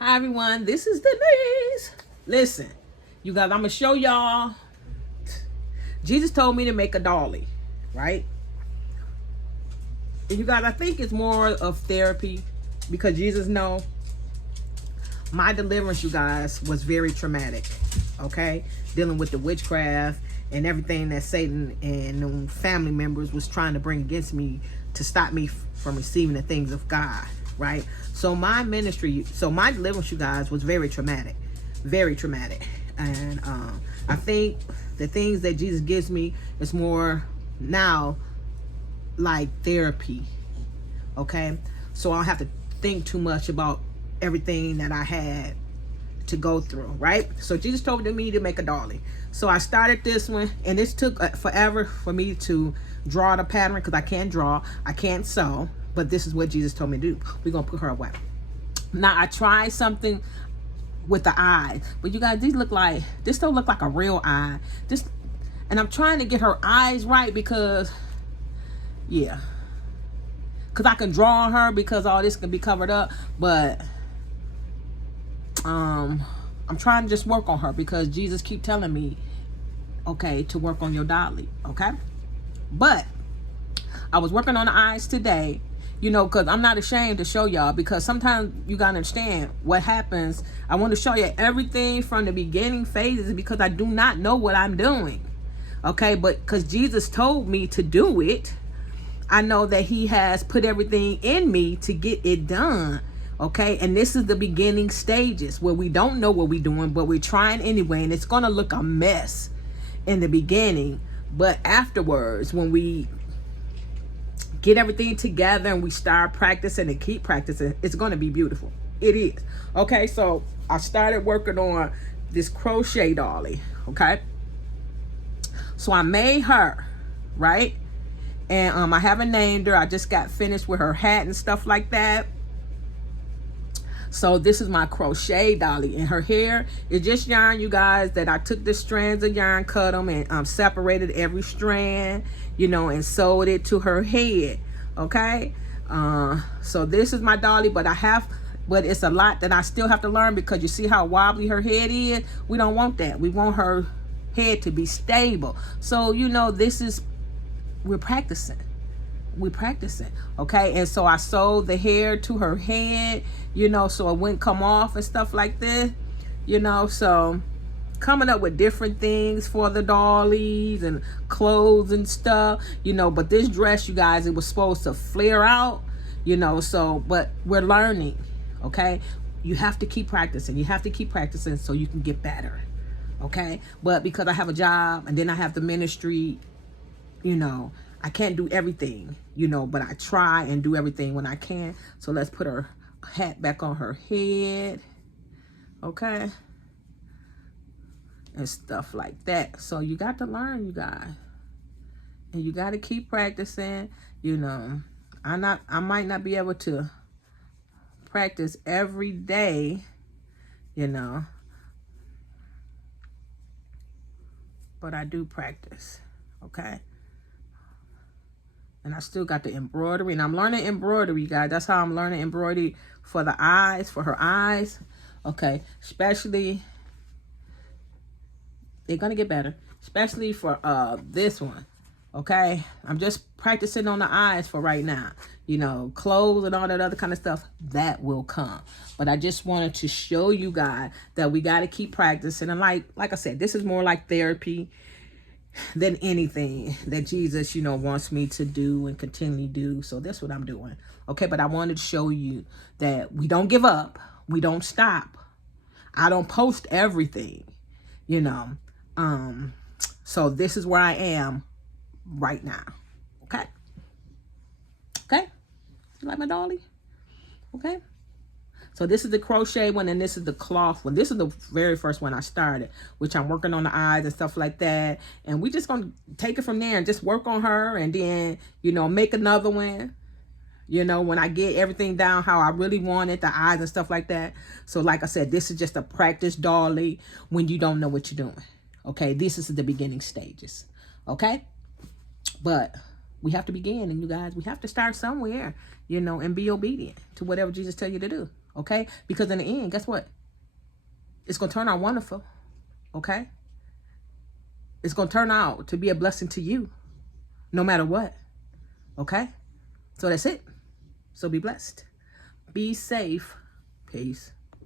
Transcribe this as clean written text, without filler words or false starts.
Hi everyone, this is Denise. Listen, you guys, I'm gonna show y'all. Jesus told me to make a dolly, right? And you guys, I think it's more of therapy because Jesus know my deliverance, you guys, was very traumatic. Okay, dealing with the witchcraft and everything that Satan and family members was trying to bring against me to stop me from receiving the things of God, right? So my ministry, so my deliverance, you guys, was very traumatic, and I think the things that Jesus gives me is more now like therapy. Okay, so I don't have to think too much about everything that I had to go through, right? So Jesus told me to make a dolly. So I started this one, and this took forever for me to draw the pattern because I can't draw, I can't sew, but this is what Jesus told me to do. We're gonna put her away. Now I tried something with the eyes, but you guys, this don't look like a real eye. And I'm trying to get her eyes right because, yeah, because I can draw on her because all this can be covered up, but I'm trying to just work on her because Jesus keep telling me, okay, to work on your dolly, okay? But I was working on the eyes today, you know, because I'm not ashamed to show y'all, because sometimes you gotta understand what happens. I want to show you everything from the beginning phases because I do not know what I'm doing, okay? But because Jesus told me to do it, I know that he has put everything in me to get it done. Okay, and this is the beginning stages where we don't know what we're doing, but we're trying anyway, and it's gonna look a mess in the beginning, but afterwards, when we get everything together and we start practicing and keep practicing, it's gonna be beautiful. It is. Okay, so I started working on this crochet dolly. Okay, so I made her, right? And I haven't named her. I just got finished with her hat and stuff like that. So this is my crochet dolly, and her hair is just yarn, you guys, that I took the strands of yarn, cut them, and separated every strand, you know, and sewed it to her head. Okay, so this is my dolly, but it's a lot that I still have to learn because you see how wobbly her head is. We don't want that. We want her head to be stable. So you know, we're practicing. Okay? And so I sewed the hair to her head, you know, so it wouldn't come off and stuff like this, you know. So coming up with different things for the dollies and clothes and stuff, you know. But this dress, you guys, it was supposed to flare out, you know. So, but we're learning, okay? You have to keep practicing so you can get better, okay? But because I have a job and then I have the ministry, you know, I can't do everything, you know, but I try and do everything when I can. So let's put her hat back on her head, okay? And stuff like that. So you got to learn, you guys. And you got to keep practicing, you know. I might not be able to practice every day, you know, but I do practice, okay? And I still got the embroidery, and I'm learning embroidery, guys. That's how I'm learning embroidery for the eyes, for her eyes. Okay, especially, they're gonna get better, especially for this one. Okay, I'm just practicing on the eyes for right now. You know, clothes and all that other kind of stuff, that will come. But I just wanted to show you guys that we got to keep practicing. And like I said, this is more like therapy than anything that Jesus, you know, wants me to do and continually do. So that's what I'm doing. Okay, but I wanted to show you that we don't give up. We don't stop. I don't post everything, you know. So this is where I am right now. Okay? Okay? You like my dolly? Okay? So this is the crochet one, and this is the cloth one. This is the very first one I started, which I'm working on the eyes and stuff like that. And we just gonna take it from there and just work on her, and then, you know, make another one, you know, when I get everything down how I really want it, the eyes and stuff like that. So like I said, this is just a practice dolly when you don't know what you're doing. Okay, this is the beginning stages. Okay, but we have to begin, and you guys, we have to start somewhere, you know, and be obedient to whatever Jesus tell you to do. Okay? Because in the end, guess what? It's going to turn out wonderful. Okay? It's going to turn out to be a blessing to you, no matter what. Okay? So that's it. So be blessed. Be safe. Peace.